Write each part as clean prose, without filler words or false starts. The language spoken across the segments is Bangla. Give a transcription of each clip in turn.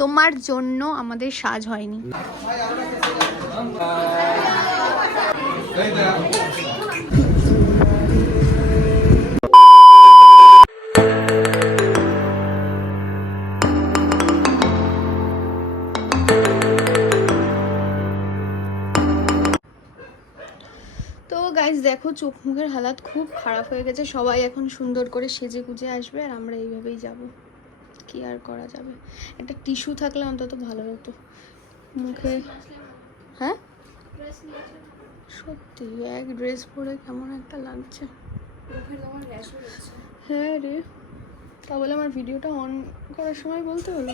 তোমার জন্য আমাদের সাজ হয়নি। তো গাইস দেখো, চোখ মুখের হালাত খুব খারাপ হয়ে গেছে। সবাই এখন সুন্দর করে সেজে গুজে আসবে আর আমরা এইভাবেই যাব। কি আর করা যাবে, একটা টিস্যু থাকলে অন্তত ভালো হতো মুখে। হ্যাঁ সত্যি এক ড্রেস পরে কেমন একটা লাগছে। হ্যাঁ রে, তা বলে আমার ভিডিওটা অন করার সময় বলতে হলো।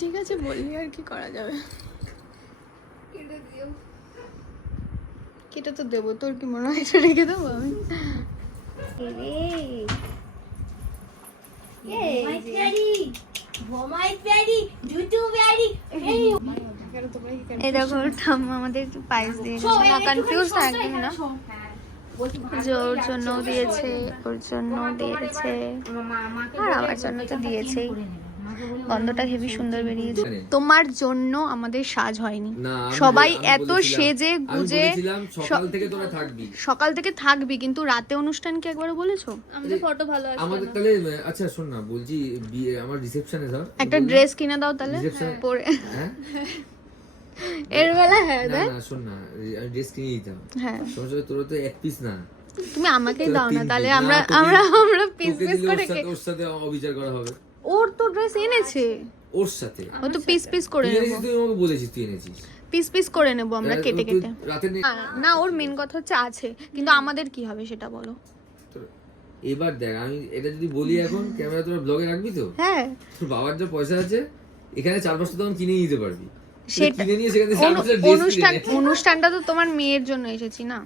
ঠিক আছে বললি, আর কি করা যাবে। কেটে তো দেবো, তোর কি মনে হয় এটা রেখে দেবো আমি? এই দেখো ঠাম্মা আমাদের পায়েস দিয়ে গেছে না, কনফিউজ না একদম না, যে ওর জন্য দিয়েছে, ওর জন্য দিয়েছে আর আমার জন্য তো দিয়েছেই। গন্ধটা হেভি সুন্দর বেরিয়েছে। তোমার জন্য আমাদের সাজ হয়নি। সবাই এত সেজে গুজে সকাল থেকে থাকবি, কিন্তু রাতে অনুষ্ঠান কি একবারও বলেছো? আমাদের ফটো ভালো আসবে আমাদের। তাহলে আচ্ছা শোন না, বলছি আমার রিসেপশনে যাও, একটা ড্রেস কিনে দাও তাহলে পরে। হ্যাঁ এর বেলা। হ্যাঁ না শোন না, আমি ড্রেস কিনে দিতাম। হ্যাঁ সমস্যা তোর তো এক পিস না, তুমি আমাকেই দাও না, তাহলে আমরা পিস পিস করে ওর সাথে অবিচার করা হবে। ওর তো ড্রেস এনেছে, ওর সাথে ও তো পিস পিস করে নেব। তুই আমাকে বলেছিস তুই এনেছিস, পিস পিস করে নেব আমরা কেটে কেটে। না ওর মেন কথা হচ্ছে আছে, কিন্তু আমাদের কি হবে সেটা বলো। এবার দেখ, আমি এটা যদি বলি এখন ক্যামেরা তোরা ব্লগে রাখবি তো? হ্যাঁ, তোর বাবার যা পয়সা আছে, এখানে 4-5টা তখন কিনে নিতে পারবি। অনুষ্ঠানটা তো তোমার মেয়ের জন্য এসেছি না।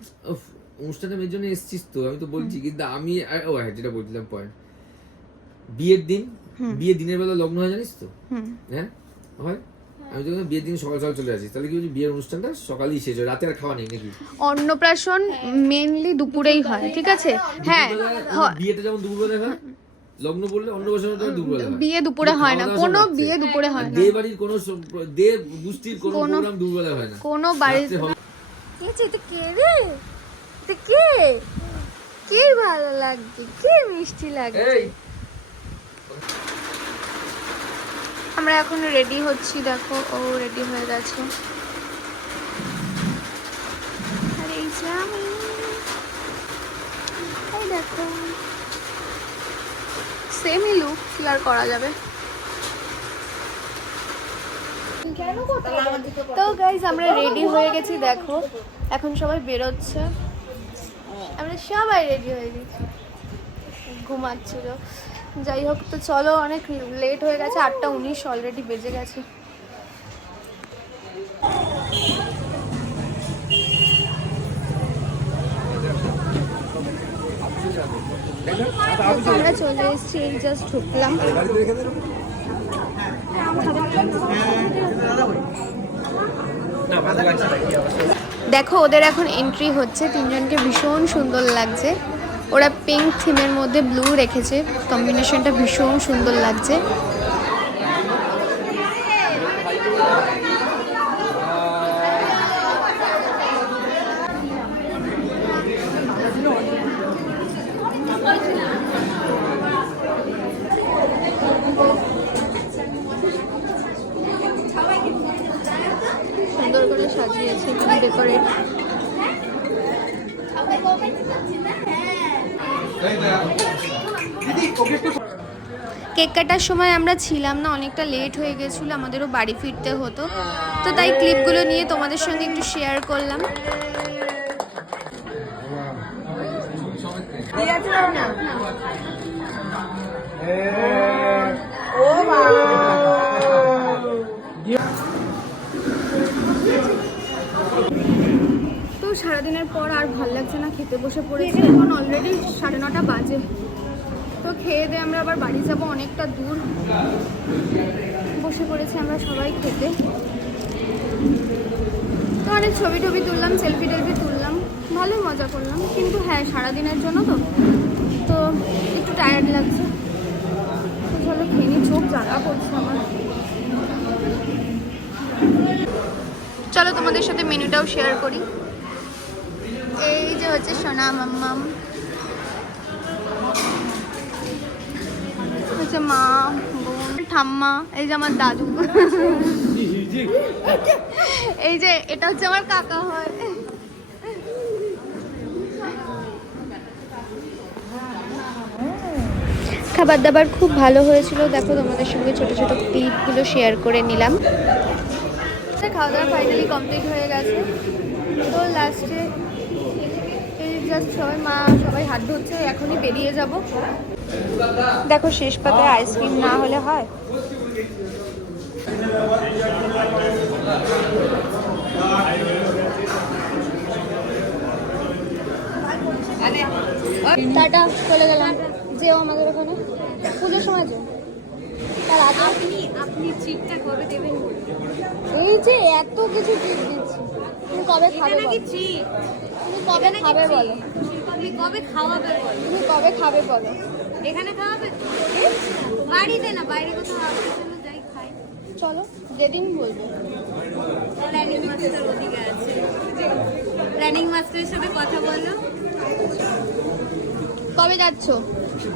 অনুষ্ঠানটা মেয়ের জন্য এসেছিস তো, আমি তো বলছি, কিন্তু আমি যেটা বলছিলাম পয়েন্ট, বিয়ের দিনের বেলা লগ্ন হয় জানিস তো? হ্যাঁ হয়। আমি তো বিয়ের দিন সকাল সকাল চলে আসি, তাহলে কি বলছি বিয়ের অনুষ্ঠানটা সকালেই শেষ হয়, রাতে আর খাওয়া নেই নাকি? অন্নপ্রাশন মেইনলি দুপুরেই হয়, ঠিক আছে? হ্যাঁ বিয়েটা যেমন দুপুরবেলা হয়, লগ্ন পড়লে অন্নপ্রাশনটা দুপুরবেলা হয়। বিয়ে দুপুরে হয় না, কোনো বিয়ে দুপুরে হয় না। দে বাড়ির কোনো দে গোষ্ঠীর কোনো প্রোগ্রাম দুপুরবেলা হয় না, কোনো বাড়িতে। এটা কে রে? এটা কে? কি ভালো লাগছে, কি মিষ্টি লাগছে। আমরা এখন রেডি হচ্ছি, দেখো ও রেডি হয়ে গেছে। আর এই যে আমি, এই দেখো সেমই লুক, কি আর করা যাবে। তো গাইজ আমরা রেডি হয়ে গেছি, দেখো এখন সবাই বেরোচ্ছে, আমরা সবাই রেডি হয়ে গেছি। ঘুমাচ্ছিল, যাই হোক। তো চলো, অনেক লেট হয়ে গেছে, 8:19 অলরেডি বেজে গেছে। আমরা চলে এসেছি, এই জাস্ট ঢুকলাম। দেখো ওদের এখন এন্ট্রি হচ্ছে, তিনজনকে ভীষণ সুন্দর লাগছে। ওরা পিঙ্ক থিমের মধ্যে ব্লু রেখেছে, কম্বিনেশনটা ভীষণ সুন্দর লাগছে। সুন্দর করে সাজিয়েছে, ডেকোরেট। কেক কাটার সময় আমরা ছিলাম না, অনেকটা লেট হয়ে গেছিলো, আমাদেরও বাড়ি ফিরতে হতো, তো তাই ক্লিপগুলো নিয়ে তোমাদের সঙ্গে একটু শেয়ার করলাম। তো সারাদিনের পর আর ভাল লাগছে না, খেতে বসে পড়েছি। এখন অলরেডি 9:30 বাজে। তো খেয়ে দিয়ে আমরা আবার বাড়ি যাবো, অনেকটা দূর। বসে পড়েছি আমরা সবাই খেতে। তো অনেক ছবি টবি তুললাম, সেলফি টেলফি তুললাম, ভালো মজা করলাম। কিন্তু হ্যাঁ সারাদিনের জন্য তো একটু টায়ার্ড লাগছে। তো চলো খেয়ে নি, চোখ জ্বালা করছে আমার। চলো তোমাদের সাথে মেনুটাও শেয়ার করি। এই যে হচ্ছে সোনা মাম্মাম, হচ্ছে মা, বোন, ঠাম্মা, এই যে আমার দাদু, এই যে এটা হচ্ছে আমার কাকা হয়। খাবার দাবার খুব ভালো হয়েছিল। দেখো তোমাদের সঙ্গে ছোট ছোট ক্লিপগুলো শেয়ার করে নিলাম। খাওয়া দাওয়া ফাইনালি কমপ্লিট হয়ে গেছে। তো লাস্টে এই জাস্ট সবাই হাত ধুচ্ছে, এখনই বেরিয়ে যাব। দেখো শেষ পাতায় আইসক্রিম না হলে হয়। টাটা, চলে গেলাম। যেও আমাদের ওখানে পুজোর সময় যেও। তার আগে আপনি চিটটা কবে দেবেন? এই যে এত কিছু চিট দিচ্ছি, তুমি কবে খাবে বলো? তুমি কবে খাবে বলো? তুমি কবে খাওয়াবে বলো? তুমি কবে খাবে বলো? এখানে খাওয়াবে বাড়িতে না, বাইরে কোথাও হবে? চলো যাই খাই। চলো, যেদিন বলবো। প্ল্যানিং মাস্টার ওদিকে আছে, প্ল্যানিং মাস্টারের সাথে কথা বলো। কবে যাচ্ছো?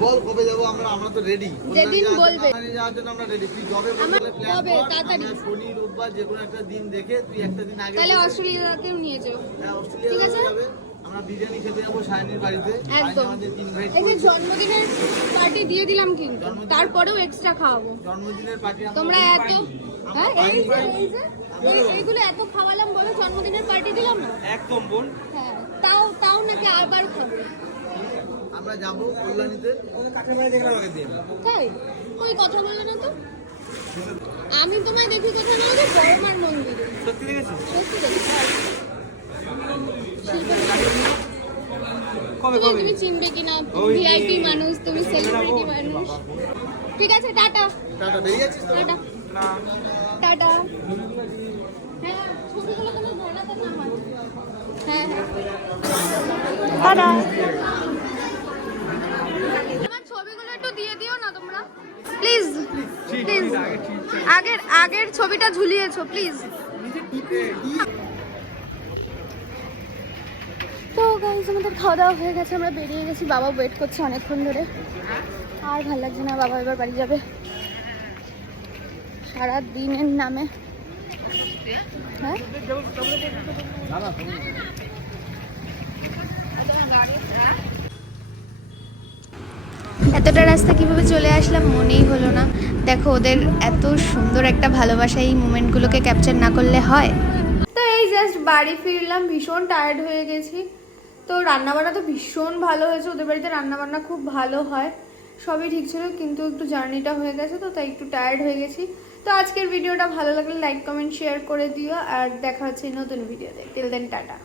বল কবে যাব? আমরা তো রেডি। যেদিন বলবে যাওয়ার জন্য আমরা রেডি। তুই কবে বললে প্ল্যান কবে? কর। তাড়াতাড়ি শনি রোববার যে কোনো একটা দিন দেখে তুই একটা দিন আগে তাহলে অস্ট্রেলিয়াতেও নিয়ে যাও। হ্যাঁ, অস্ট্রেলিয়া ঠিক আছে। যাবে। আমরা বিরিয়ানি খেতে যাবো সায়নীর বাড়িতে। একদম। আমাদের ইনভাইট এই যে জন্মদিনের পার্টি দিয়ে দিলাম, কিন্তু তারপরেও এক্সট্রা খাওয়াবো। জন্মদিনের পার্টি তোমরা এত হ্যাঁ এইগুলো এত খাওয়ালাম বলো, জন্মদিনের পার্টি দিলাম না একদম বোন। হ্যাঁ, তাও নাকি আবার খাবো। আমরা যাব কল্যাণীতে। কাঠের বাড়ি দেখলাম আগে দিন। তাই ওই কথা বললো না তো। আমি তোমায় দেখি কোথায় না, ওই বড়মার মন্দিরে। সত্যি দেখেছিস? সত্যি দেখি। কবে তুমি চিনবে কিনা, ভিআইপি মানুষ, তুমি সেলিব্রিটি মানুষ। ঠিক আছে, টাটা। টাটা, বেরিয়ে যাচ্ছিস তো? Tata tata. হ্যাঁ, ছবিগুলো কোনো ধরাতে না হয়। হ্যাঁ হ্যাঁ, টাটা। আমার ছবিগুলো একটু দিয়ে দিও না তোমরা, প্লিজ প্লিজ। আগের ছবিটা ঝুলিয়েছো প্লিজ। তো গাইস, আমাদের খাওয়া দাওয়া হয়ে গেছে, আমরা বেরিয়ে গেছি। বাবা ওয়েট করছে অনেকক্ষণ ধরে, আর ভালো লাগছে না, বাবা এবার বাড়ি যাবে। সারা দিনের নামে হ্যাঁ এতটা রাস্তা কিভাবে চলে আসলাম মনেই হলো না। দেখো ওদের এত সুন্দর একটা ভালোবাসা, এই মোমেন্টগুলোকে ক্যাপচার না করলে হয়? তো এই জাস্ট বাড়ি ফিরলাম, ভীষণ টায়ার্ড হয়ে গেছি। তো রান্নাবান্না তো ভীষণ ভালো হয়েছে, ওদের বাড়িতে রান্নাবান্না খুব ভালো হয়, সবই ঠিক ছিল, কিন্তু একটু জার্নিটা হয়ে গেছে তো তাই একটু টায়ার্ড হয়ে গেছি। তো আজকের ভিডিওটা ভালো লাগলে লাইক কমেন্ট শেয়ার করে দিও, আর দেখা হচ্ছে নতুন ভিডিওতে। Till then tata.